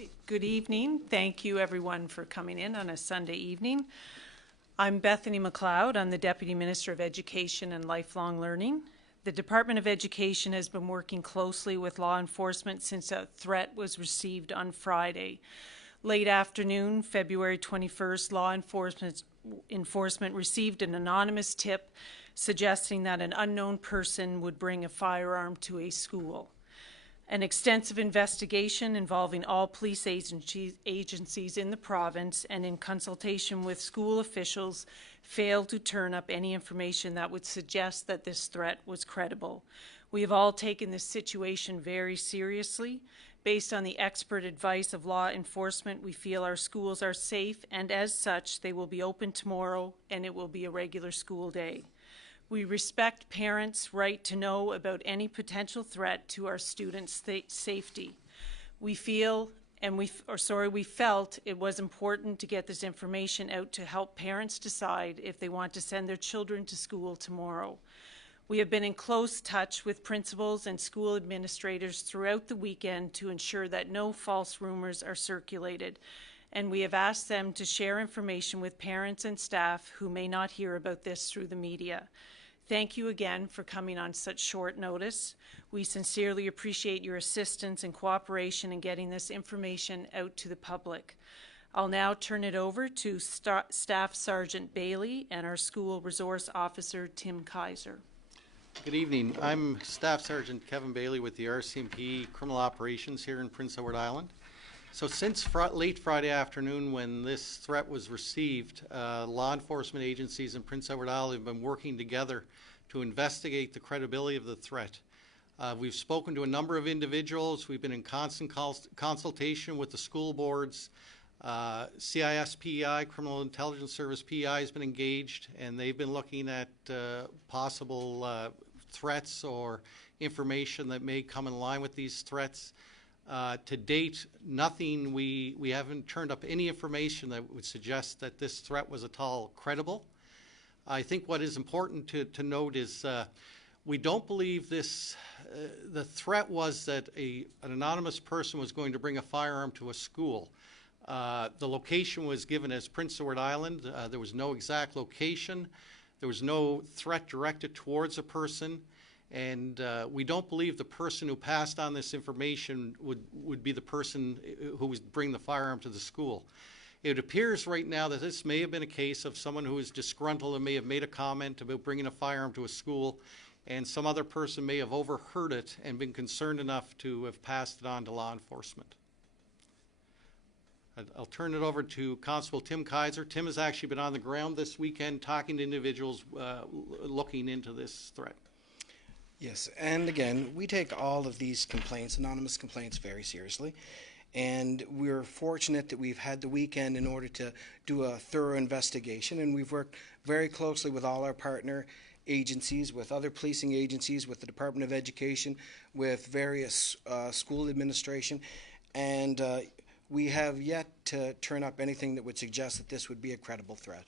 right. Good evening. Thank you, everyone, for coming in on a Sunday evening. I'm Bethany McLeod. I'm the Deputy Minister of Education and Lifelong Learning. The Department of Education has been working closely with law enforcement since a threat was received on Friday. Late afternoon, February 21st, law enforcement received an anonymous tip suggesting that an unknown person would bring a firearm to a school. An extensive investigation involving all police agencies in the province and in consultation with school officials failed to turn up any information that would suggest that this threat was credible. We have all taken this situation very seriously. Based on the expert advice of law enforcement, we feel our schools are safe, and as such, they will be open tomorrow and it will be a regular school day. We respect parents' right to know about any potential threat to our students' safety. We felt it was important to get this information out to help parents decide if they want to send their children to school tomorrow. We have been in close touch with principals and school administrators throughout the weekend to ensure that no false rumors are circulated, and we have asked them to share information with parents and staff who may not hear about this through the media. Thank you again for coming on such short notice. We sincerely appreciate your assistance and cooperation in getting this information out to the public. I'll now turn it over to Staff Sergeant Bailey and our School Resource Officer, Tim Kaiser. Good evening. I'm Staff Sergeant Kevin Bailey with the RCMP Criminal Operations here in Prince Edward Island. So since late Friday afternoon when this threat was received, law enforcement agencies in Prince Edward Island have been working together to investigate the credibility of the threat. We've spoken to a number of individuals. We've been in constant consultation with the school boards. CIS PEI, Criminal Intelligence Service PEI, has been engaged, and they've been looking at possible threats or information that may come in line with these threats. To date, nothing, we haven't turned up any information that would suggest that this threat was at all credible. I think what is important to note is we don't believe this, the threat was that an anonymous person was going to bring a firearm to a school. The location was given as Prince Edward Island. There was no exact location. There was no threat directed towards a person. And we don't believe the person who passed on this information would be the person who would bring the firearm to the school. It appears right now that this may have been a case of someone who is disgruntled and may have made a comment about bringing a firearm to a school, and some other person may have overheard it and been concerned enough to have passed it on to law enforcement. I'll turn it over to Constable Tim Kaiser. Tim has actually been on the ground this weekend talking to individuals looking into this threat. Yes, and again, we take all of these complaints, anonymous complaints, very seriously. And we're fortunate that we've had the weekend in order to do a thorough investigation, and we've worked very closely with all our partner agencies, with other policing agencies, with the Department of Education, with various school administration, and we have yet to turn up anything that would suggest that this would be a credible threat.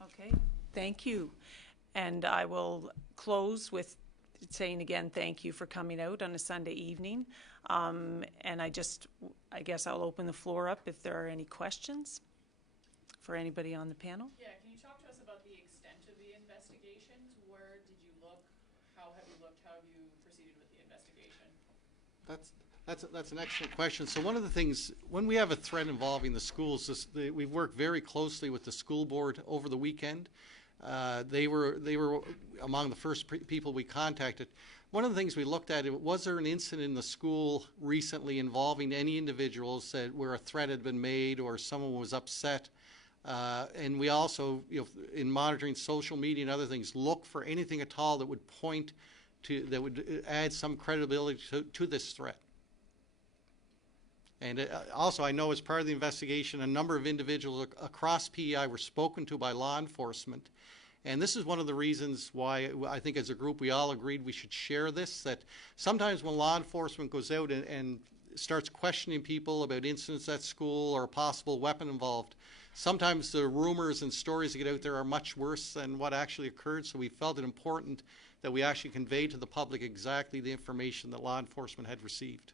Okay, thank you. And I will close with saying again, thank you for coming out on a Sunday evening. And I guess I'll open the floor up if there are any questions for anybody on the panel. Yeah, can you talk to us about the extent of the investigations? Where did you look? How have you looked? How have you proceeded with the investigation? That's an excellent question. So one of the things, when we have a threat involving the schools, we've worked very closely with the school board over the weekend. They were among the first people we contacted. One of the things we looked at, was there an incident in the school recently involving any individuals where a threat had been made or someone was upset? And we also, in monitoring social media and other things, look for anything at all that would point to, that would add some credibility to this threat. And also, I know as part of the investigation, a number of individuals across PEI were spoken to by law enforcement. And this is one of the reasons why I think as a group we all agreed we should share this, that sometimes when law enforcement goes out and starts questioning people about incidents at school or a possible weapon involved, sometimes the rumors and stories that get out there are much worse than what actually occurred, so we felt it important that we actually convey to the public exactly the information that law enforcement had received.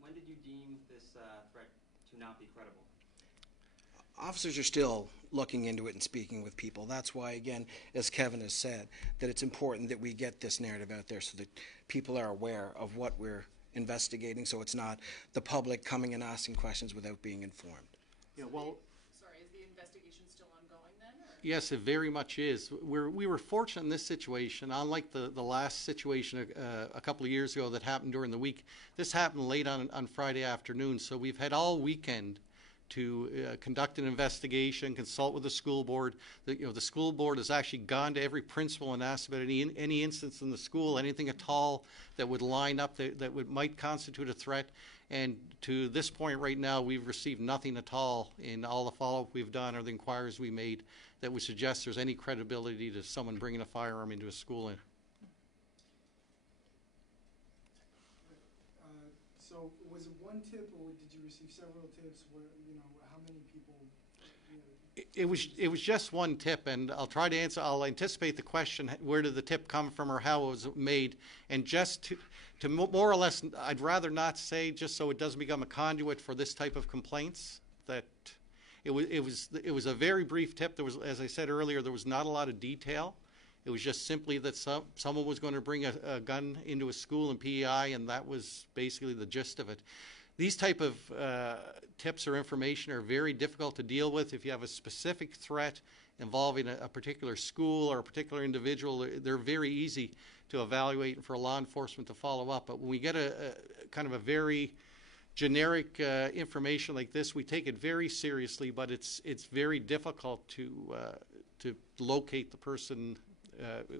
When did you deem this threat to not be credible? Officers are still looking into it and speaking with people. That's why, again, as Kevin has said, that it's important that we get this narrative out there so that people are aware of what we're investigating, so it's not the public coming and asking questions without being informed. Yeah, well, Sorry, is the investigation still ongoing then, or? yes, it very much is. We were fortunate in this situation, unlike the last situation a couple of years ago that happened during the week. This happened late on Friday afternoon, so we've had all weekend to conduct an investigation, consult with the school board. The school board has actually gone to every principal and asked about any instance in the school, anything at all that would line up that might constitute a threat. And to this point right now, we've received nothing at all in all the follow-up we've done or the inquiries we made that would suggest there's any credibility to someone bringing a firearm into a school. So was it one tip, or did you receive several tips? Where, how many people? It was just one tip, and I'll try to answer. I'll anticipate the question: where did the tip come from, or how it was made? And just to more or less, I'd rather not say, just so it doesn't become a conduit for this type of complaints. That it was a very brief tip. There was, as I said earlier, there was not a lot of detail. It was just simply that someone was going to bring a gun into a school in PEI, and that was basically the gist of it. These type of tips or information are very difficult to deal with. If you have a specific threat involving a particular school or a particular individual, they're very easy to evaluate and for law enforcement to follow up. But when we get a kind of a very generic information like this, we take it very seriously, but it's very difficult to locate the person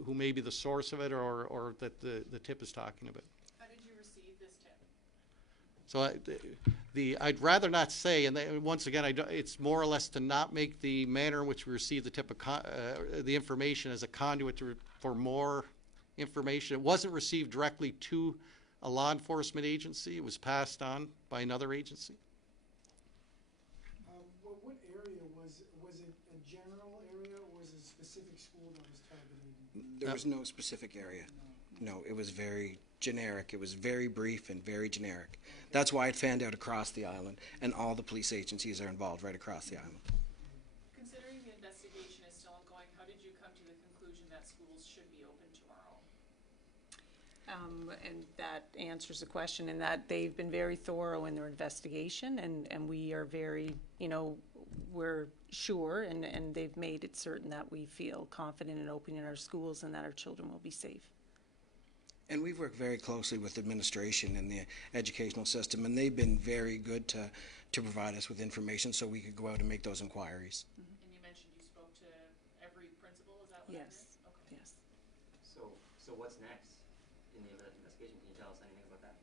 who may be the source of it or that the tip is talking about. How did you receive this tip? So I'd rather not say, and once again, it's more or less to not make the manner in which we receive the tip of the information as a conduit for more information. It wasn't received directly to a law enforcement agency. It was passed on by another agency. What area was it? A general area, or was it a specific school that was targeted? There was no specific area. No, it was very generic. It was very brief and very generic. That's why it fanned out across the island, and all the police agencies are involved right across the island. Considering the investigation is still ongoing, how did you come to the conclusion that schools should be open tomorrow? And that answers the question in that they've been very thorough in their investigation, and we are very, we're sure, and they've made it certain that we feel confident in opening our schools and that our children will be safe. And we've worked very closely with administration and the educational system, and they've been very good to provide us with information so we could go out and make those inquiries. And you mentioned you spoke to every principal, is that what I heard? Yes. Okay. Yes. So what's next in the investigation? Can you tell us anything about that?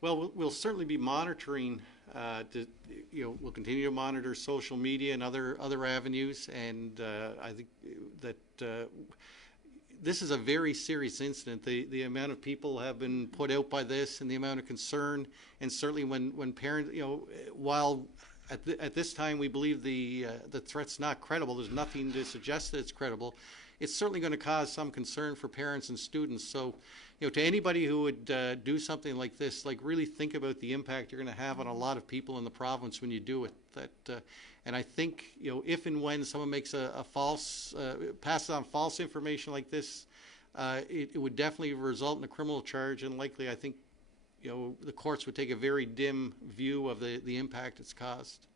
Well, we'll certainly be monitoring. We'll continue to monitor social media and other avenues, and I think that this is a very serious incident. The amount of people have been put out by this, and the amount of concern, and certainly when parents, while at this time we believe the threat's not credible, there's nothing to suggest that it's credible. It's certainly going to cause some concern for parents and students. So, to anybody who would do something like this, really think about the impact you're going to have on a lot of people in the province when you do it. And I think, if and when someone makes a false, passes on false information like this, it would definitely result in a criminal charge, and likely, I think, the courts would take a very dim view of the impact it's caused.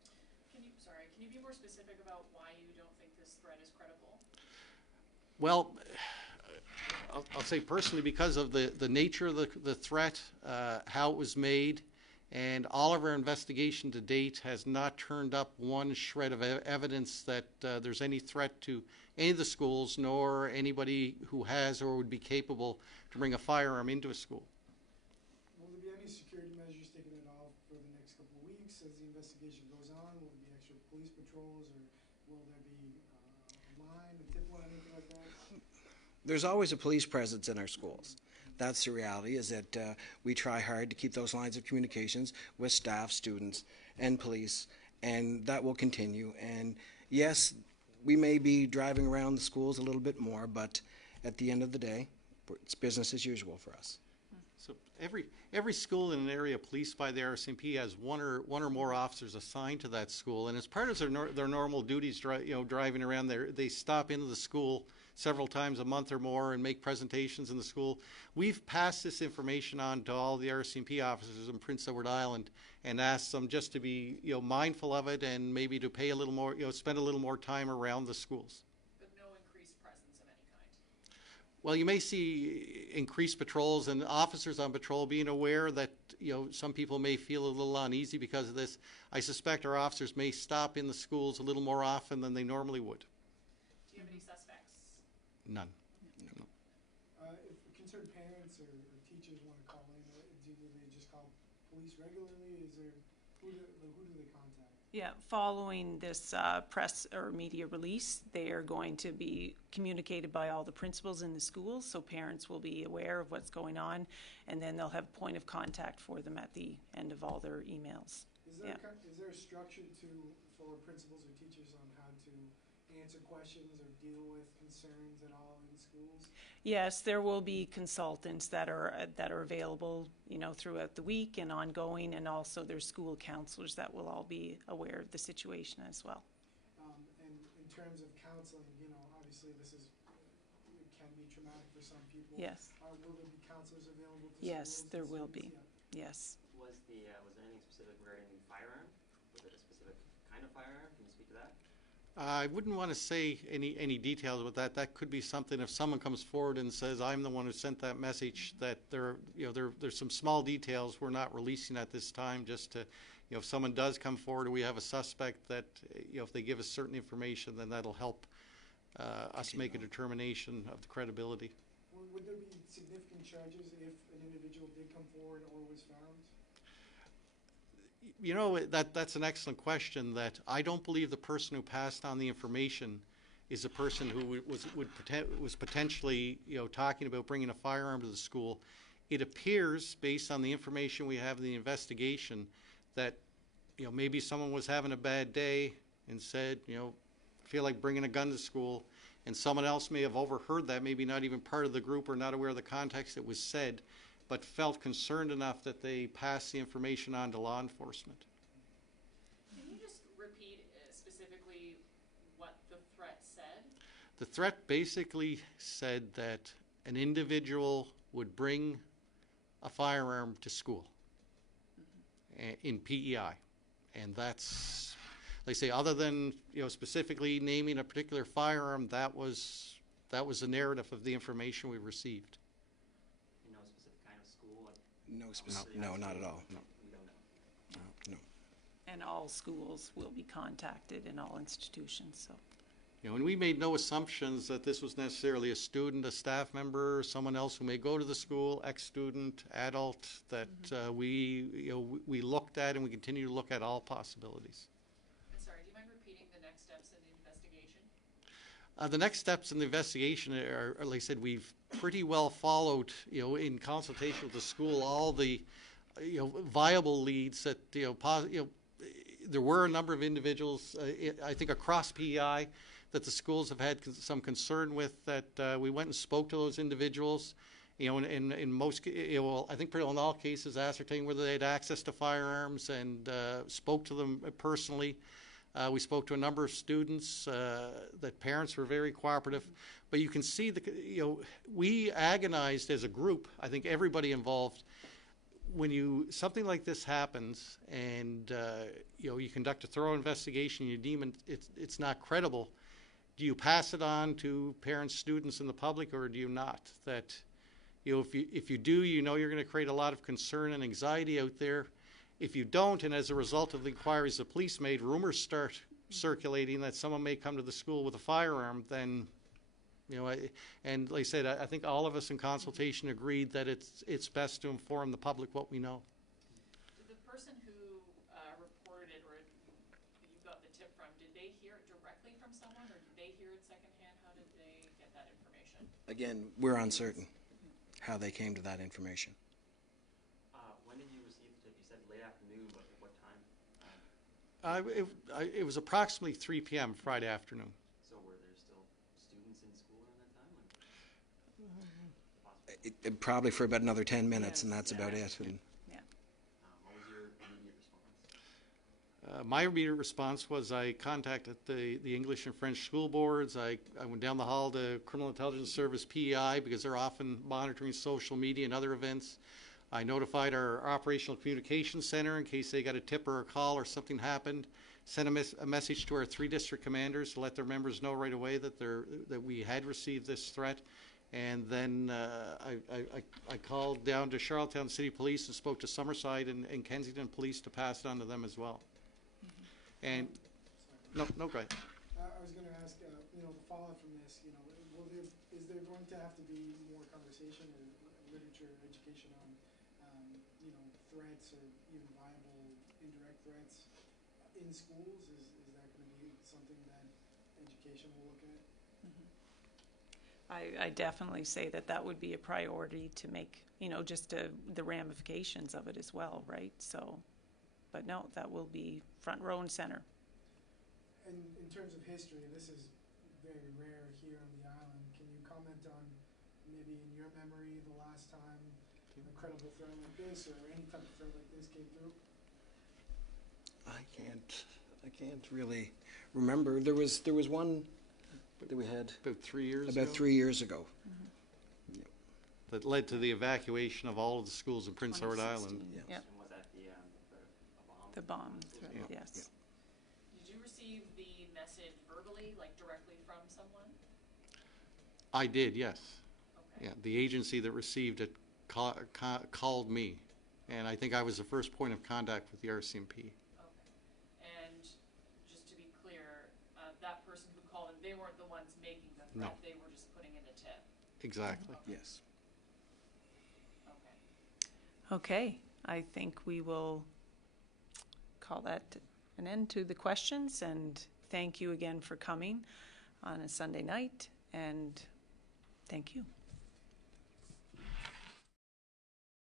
Can you be more specific about why you don't think this threat is credible? Well, I'll say personally, because of the nature of the threat, how it was made, and all of our investigation to date has not turned up one shred of evidence that there's any threat to any of the schools, nor anybody who has or would be capable to bring a firearm into a school. Will there be any security measures taken at all for the next couple of weeks as the investigation goes on? Will there be extra police patrols, or will there be a line, a tip line, anything like that? There's always a police presence in our schools. That's the reality, is that we try hard to keep those lines of communications with staff, students, and police. and that will continue. And yes, we may be driving around the schools a little bit more, but at the end of the day, it's business as usual for us. So every school in an area policed by the RCMP has one or more officers assigned to that school, and as part of their normal duties, driving around there, they stop into the school several times a month or more and make presentations in the school. We've passed this information on to all the RCMP officers in Prince Edward Island and asked them just to be mindful of it and maybe to pay a little more, spend a little more time around the schools. But no increased presence of any kind? Well, you may see increased patrols and officers on patrol being aware that, some people may feel a little uneasy because of this. I suspect our officers may stop in the schools a little more often than they normally would. Do you have any suspects? None. If concerned parents or teachers want to call in, do they just call police regularly? Is there, who do they contact? Yeah, following this press or media release, they are going to be communicated by all the principals in the schools, so parents will be aware of what's going on, and then they'll have a point of contact for them at the end of all their emails. Is there a structure for principals or teachers on how to answer questions or deal with concerns at all in schools? Yes, there will be consultants that are available, throughout the week and ongoing, and also there's school counselors that will all be aware of the situation as well. And in terms of counseling, obviously it can be traumatic for some people. Yes. Will there be counselors available to Yes, schools there and will students? be. Yeah. Yes. Was there anything specific regarding the firearm? Was it a specific kind of firearm? Can you speak to that? I wouldn't want to say any details about that. That could be something if someone comes forward and says, I'm the one who sent that message, that there's some small details we're not releasing at this time, just to, if someone does come forward or we have a suspect that, if they give us certain information, then that'll help us make a determination of the credibility. Would there be significant charges if an individual did come forward or was found? That's an excellent question. That I don't believe the person who passed on the information is a person who was potentially talking about bringing a firearm to the school. It appears, based on the information we have in the investigation, that maybe someone was having a bad day and said, feel like bringing a gun to school, and someone else may have overheard that, maybe not even part of the group or not aware of the context it was said, but felt concerned enough that they passed the information on to law enforcement. Can you just repeat specifically what the threat said? The threat basically said that an individual would bring a firearm to school in PEI. And that's, they say, other than specifically naming a particular firearm, that was the narrative of the information we received. No, not at all. No. We don't know. No. And all schools will be contacted in all institutions, so. And we made no assumptions that this was necessarily a student, a staff member, or someone else who may go to the school, ex-student, adult, that we looked at and we continue to look at all possibilities. I'm sorry, do you mind repeating the next steps in the investigation? The next steps in the investigation are, like I said, we've pretty well followed, in consultation with the school, all the, viable leads that, there were a number of individuals, I think across PEI, that the schools have had some concern with, that we went and spoke to those individuals, in most, I think pretty well in all cases, ascertained whether they had access to firearms and spoke to them personally. We spoke to a number of students, that parents were very cooperative. But you can see, we agonized as a group, I think everybody involved, when something like this happens and you conduct a thorough investigation, you deem it's not credible, do you pass it on to parents, students, and the public, or do you not? That if you do, you're going to create a lot of concern and anxiety out there. If you don't, and as a result of the inquiries the police made, rumors start circulating that someone may come to the school with a firearm, then, and like I said, I think all of us in consultation agreed that it's best to inform the public what we know. Did the person who reported it, or you got the tip from, did they hear it directly from someone, or did they hear it secondhand? How did they get that information? Again, we're uncertain how they came to that information. When did you receive the tip? You said late afternoon, but at what It was approximately 3 p.m. Friday afternoon. So were there still students in school around that time? Probably for about another 10 minutes, and that's about it. And What was your immediate response? My immediate response was I contacted the English and French school boards. I went down the hall to Criminal Intelligence Service, PEI, because they're often monitoring social media and other events. I notified our Operational Communications Center in case they got a tip or a call or something happened. Sent a message to our 3 district commanders to let their members know right away that we had received this threat. And then I called down to Charlottetown City Police and spoke to Summerside and Kensington Police to pass it on to them as well. And no, go ahead. I was going to ask, the fallout from this, is there going to have to be more conversation or literature, education on, threats or even viable indirect threats in schools? Is that going to be something that education will look at? I definitely say that would be a priority to make, just the ramifications of it as well, right? So, but no, that will be front row and center. And in terms of history, this is very rare here on the island. Can you comment on maybe in your memory the last time a credible threat like this or any type of threat like this came through? I can't really remember. There was one that we had About 3 years about ago. 3 years ago. That led to the evacuation of all of the schools in Prince Edward 2016. Island. Yep, And was that a bomb? the bomb threat, Yeah. yes. Did you receive the message verbally, like directly from someone? I did, yes. Okay. Yeah, the agency that received it called me, and I think I was the first point of contact with the RCMP. Okay. And just to be clear, that person who called in, they weren't the ones making the threat, No. they were just putting in a tip? Exactly. Yes. Okay. Okay, I think we will call that an end to the questions, and thank you again for coming on a Sunday night, and thank you.